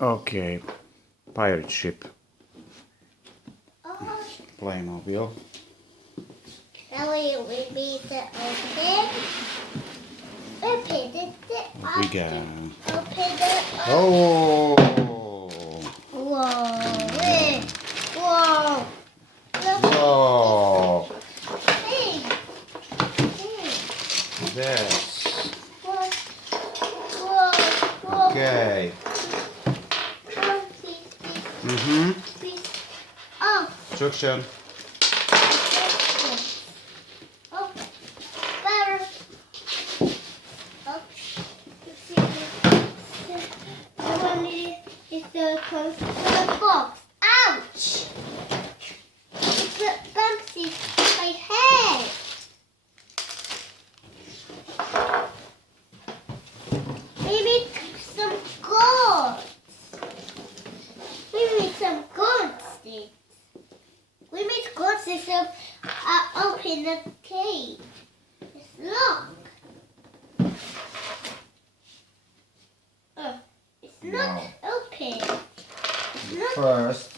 Okay, pirate ship. Oh, Playmobil. now we need to open. Open it. Here we go. Open it. Oh! Whoa. Whoa. Look. Whoa! Hey. This. Whoa. Whoa. Whoa. Okay. Mm-hmm. Oh. Instruction. Oh. Better. Oh. It's the close to the box. Ouch! It's the bumpy my head. Maybe some gold. We need some gold sticks. We need gold sticks to open the cave. It's locked. It's not open. It's not. First,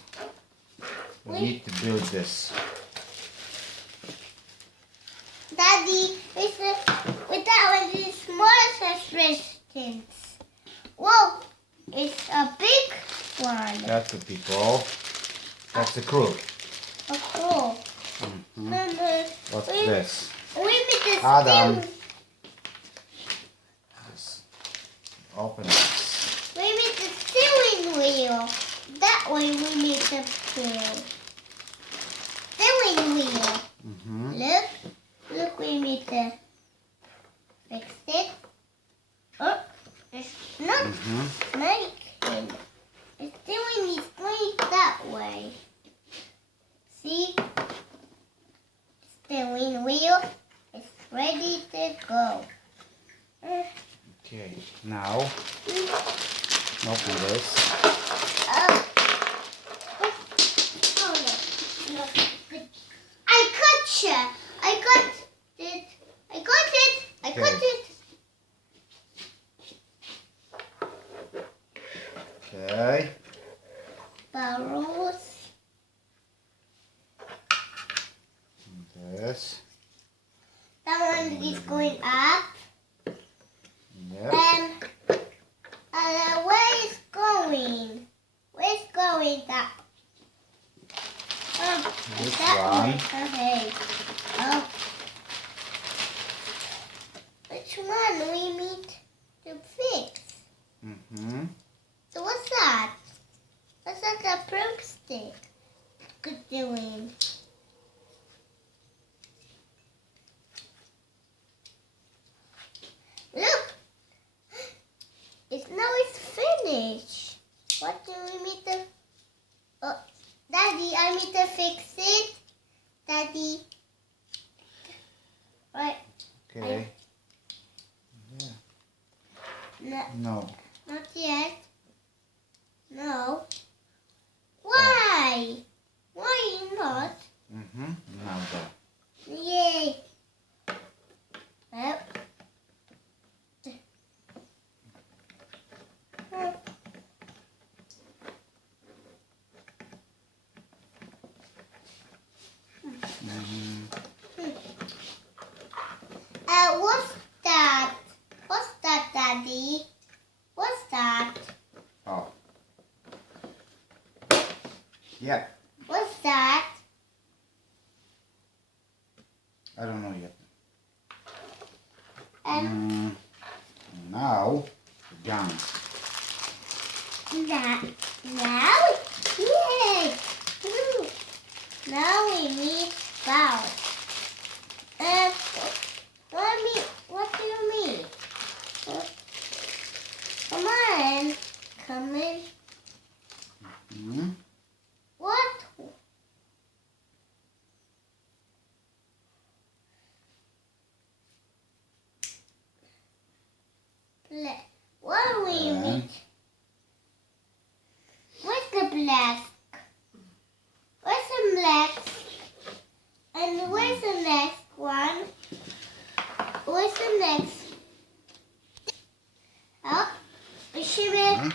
we need to build this. Daddy, with that one is small resistance. Whoa, it's a big one. That's the people. That's the crew. Oh, cool. Mm-hmm. What's this? We made this Adam. thing. Yes. Open this. We made the steering wheel. That way we made the steering wheel. Mm-hmm. Look, we made the fixed it. Oh, it's not making. The steering is going that way. See? Steering wheel is ready to go. Okay, now open this. Oh. Oh, no. I gotcha. I got it. I got it. I got Okay. it. Okay. Barrels. This. That one is going up. Yep. Where is going? Where's going that? This That one. way. Okay. Oh. Which one we need to fix? Mm-hmm. So what's that? What's that a broomstick doing? Look! It's finished. What do we need to... Oh, Daddy, I need to fix it. Daddy. Right. Okay. Yeah. No, No. not yet. No. Why? Why not? Mm-hmm. Now that. Yay. Well. What's that? What's that, Daddy? What's that? Oh. Yeah. What's that? I don't know yet. Now, the guns. That now? Yay! Woo. Now we need valve. What do you mean? Come on. Come in. Mm-hmm. What? What do we need? Where's the black? Where's the black? And where's the next one? Where's the next? Oh, we should have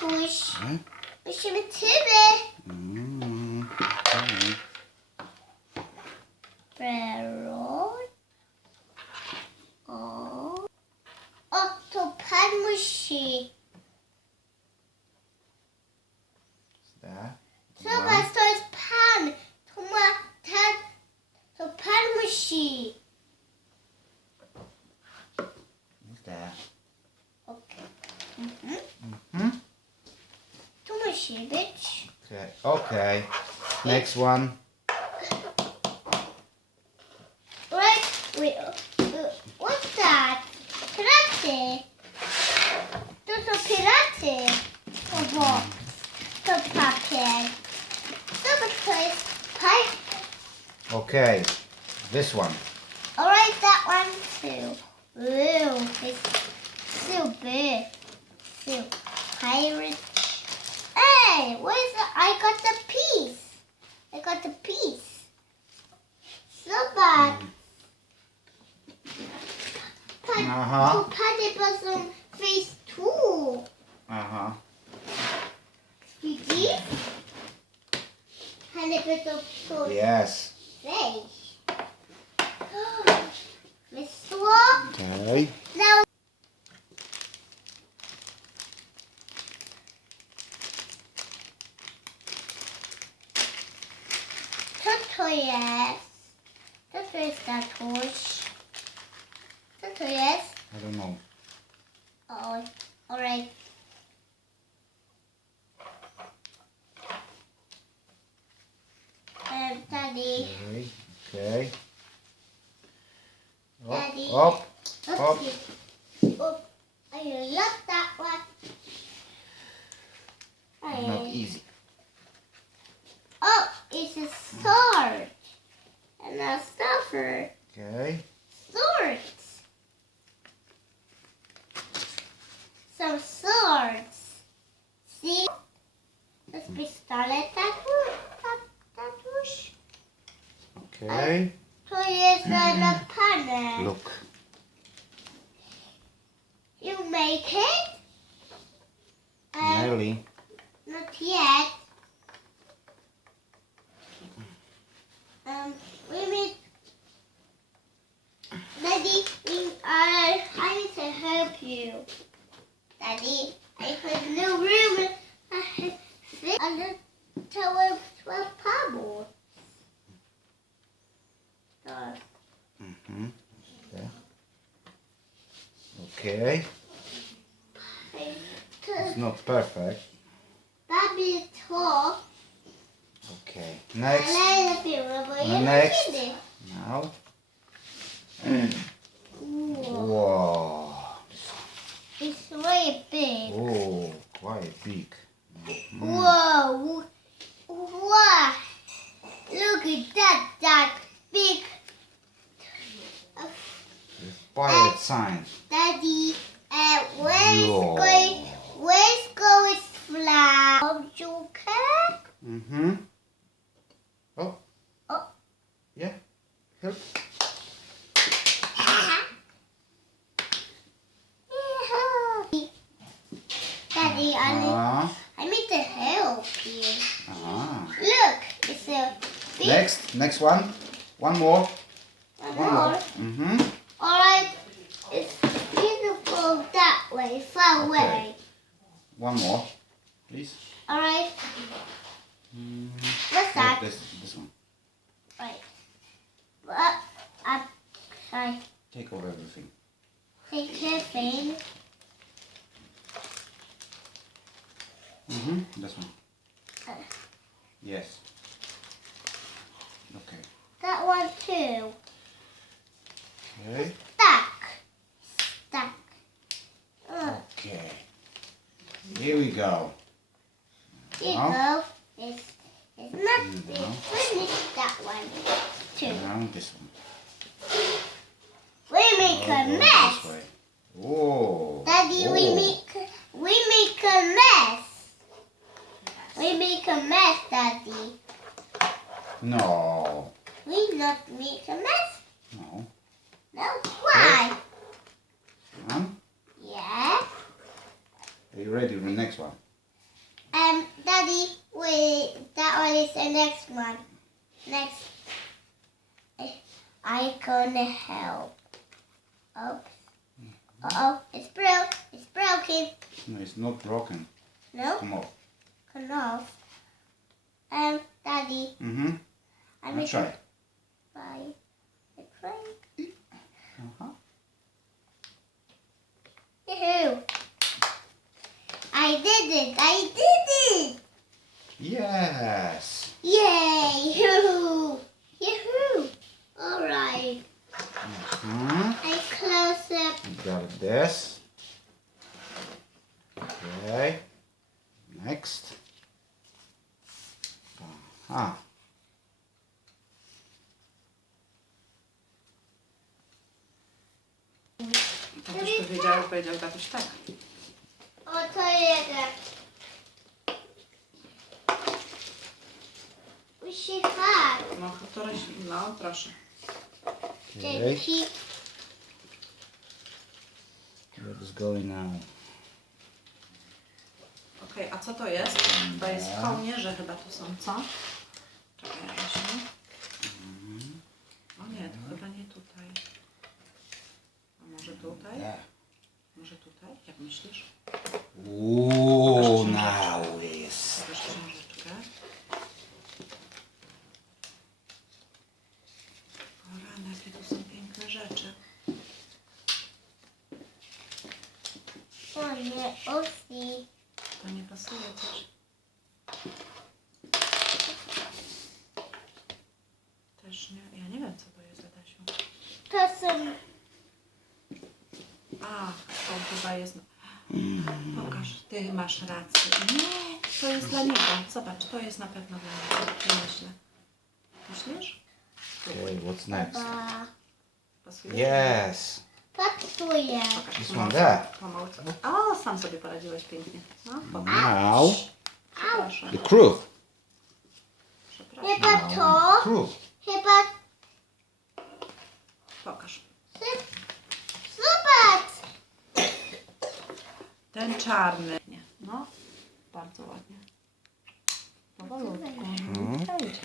push. Okay. Musimy tyle. Okay. Barrel. O, to pan musi. That. Zobacz, to jest pan. To ma ten. To pan musi. What's that? Okej. Tu musi być. Okay. Okay. Next one. Wait, what's that? Piraty. To są piraty. To box. To papier. Zobacz, to jest pipe. Okay. This one. Alright, that one too. Ooh, it's so big. So pirate. Hey, where's the? I got the piece. I got the piece. Zobacz. Uh-huh. To padzie są face too. Uh-huh. Widzisz? Ale to Yes. face. Wysło? Okay. No. Co to jest? Co to jest, tatuś? Co to jest? I don't know. Oh, alright. Daddy. Okay. Okay. Daddy. Up. Up. Oh, I love that one. Not easy. Oh, it's a sword. And a stuffer. Okay. Swords. Some swords. See? That's pistolet tatuś. Okay. To jest na panel. Look. You make it? Nearly. Not yet. We need. Daddy, I need to help you. Daddy, I have no room. I have a little pebble. Mm-hmm. Okay. Okay. It's not perfect. Baby talk. Okay. Next. Next. Next. Now. Whoa. Whoa. It's really big. Oh, quite big. Whoa. Wow. Look at that big. With pirate sign. Daddy, Yo. where's going flower? Joker? Mm-hmm. Oh. Oh. Yeah. Help. Daddy, Uh-huh. I need to help you. Uh-huh. Look, it's a big Next one. One more. one more. Mm-hmm. Alright, it's beautiful that way, far Okay. away. One more, please. Alright, Mm. what's that? This one. Right. Sorry. Take over everything. Take your thing. Mm-hmm. This one. Uh, Yes. Okay. That one too. Okay. Stuck. Okay. Here we go. Here you Now. go. It's not Here you big. go. Finish that one too. Now this one. We make Now a go mess. this way. Oh. Daddy, oh. we make a mess. We make a mess, Daddy. No. We not make a mess. No. No, why? One. Yeah. Are you ready for the next one? Daddy, wait, that one is the next one. Next, I gonna help. Oops. Uh-oh, it's broke. It's broken. No, it's not broken. No? Come off. Come off. Daddy. Mm-hmm. I'm Try. Bye. I try. Uh-huh. Yahoo! I did it! I did it! Yes. Yay! Yahoo! Yahoo! Alright. I close up. You got this. Okay. Next. Aha. Tatuś powiedział tatuś tak. O, to jeden. Musi hak. No, no proszę. Okay. Dzięki. What's going now? Okej, a co to jest? To jest kołnierze chyba tu są, co? Czekaj, Jasiu. O nie, to chyba nie tutaj. A może tutaj? Yeah. Może tutaj? Jak myślisz? Ooh, now this. Pokaż książeczkę. O rany, jakie tu są piękne rzeczy. O nie, osi. To nie pasuje też. Też nie. Ja nie wiem, co to jest, Adasiu. To są... A, to chyba jest... Pokaż, ty masz rację. Nie, to jest dla niego. Zobacz, to jest na pewno dla niego. Ja myślę. Myślisz? Okay, what's next? Ba. Pasuje? Yes. Pasuje. Pokaż, This pomału. one there. Pomału. O, sam sobie poradziłeś pięknie. No, pokaż. Now Przepraszam. the crew. Przepraszam. Chyba to. Crew. Chyba... Pokaż. Zobacz. Ten czarny. Nie. No, bardzo ładnie. Powolutku. Wejdzie.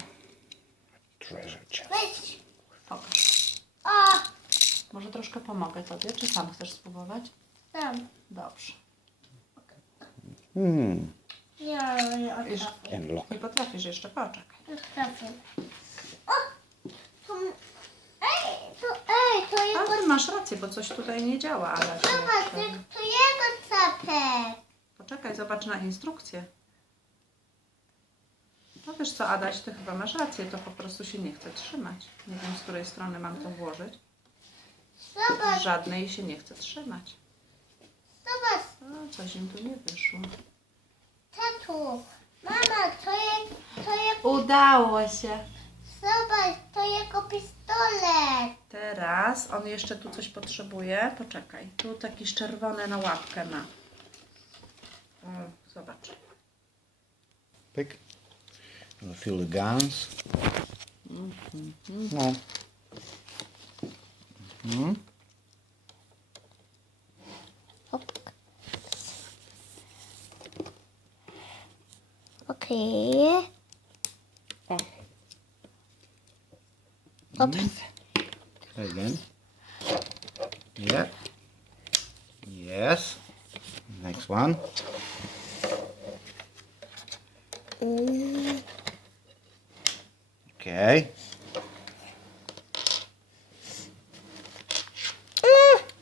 Treasure chest. Weź. Pokaż. O, Może troszkę pomogę tobie, czy sam chcesz spróbować? tam. Dobrze. Hmm. Nie, nie odtrafię. And lock. Nie potrafisz jeszcze, poczekaj. Odtrafię. O! To... to Ale jego... ty masz rację, bo coś tutaj nie działa, ale Zobacz, to jego capek. poczekaj, zobacz na instrukcję. No wiesz co, Adaś, ty chyba masz rację, to po prostu się nie chce trzymać. Nie wiem, z której strony mam to włożyć. Zobacz, Z żadnej się nie chce trzymać. zobacz. O, coś im tu nie wyszło. Tatu. Mama, to jego... Udało się. Zobacz, to jego pistolet. Teraz on jeszcze tu coś potrzebuje. Poczekaj, tu jakieś czerwone na łapkę ma. O, zobacz. Pick. We'll fill the guns. No. Hmm. Okej. O, Try again. Yeah. Yes. Next one. Okay.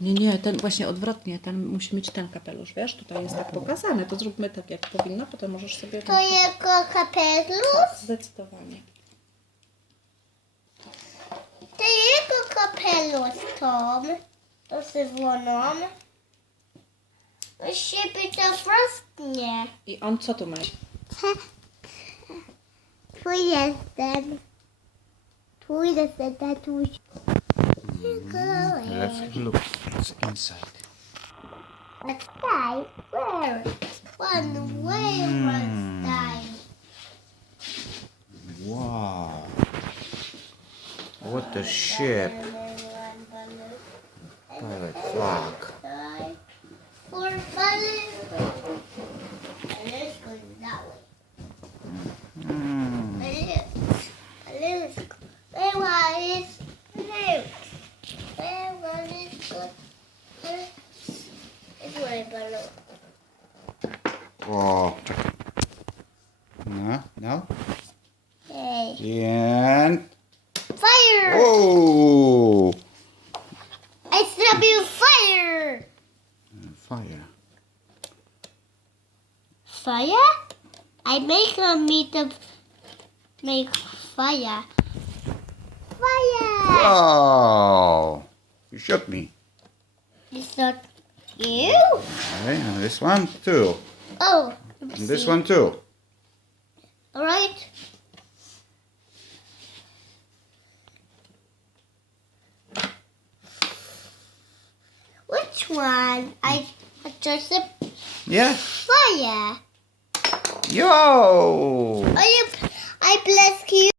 Nie, ten właśnie odwrotnie, ten musi mieć ten kapelusz, wiesz? Tutaj jest tak pokazane, to zróbmy tak jak powinno, potem możesz sobie... To jego kapelusz? Zdecydowanie. To jego kapelusz, Tom. To z włoną. Musi być odwrotnie. I on co tu ma? Tu jestem. Tu jestem, tatuś. Let's look what's inside. Let's die. Where? One way was die. Wow. What a ship. Pirate flag. For balloon. And it's going that way. balloon. O, czekaj. No. Yay. And... Fire! Oh! I zrobił fire! Fire. Fire? I make me to make fire. Fire! Wow! You shoot me. It's not you? Okay, and this one too. Oh. And this one too. Alright. Which one? I just a Yeah. fire. Yo! I bless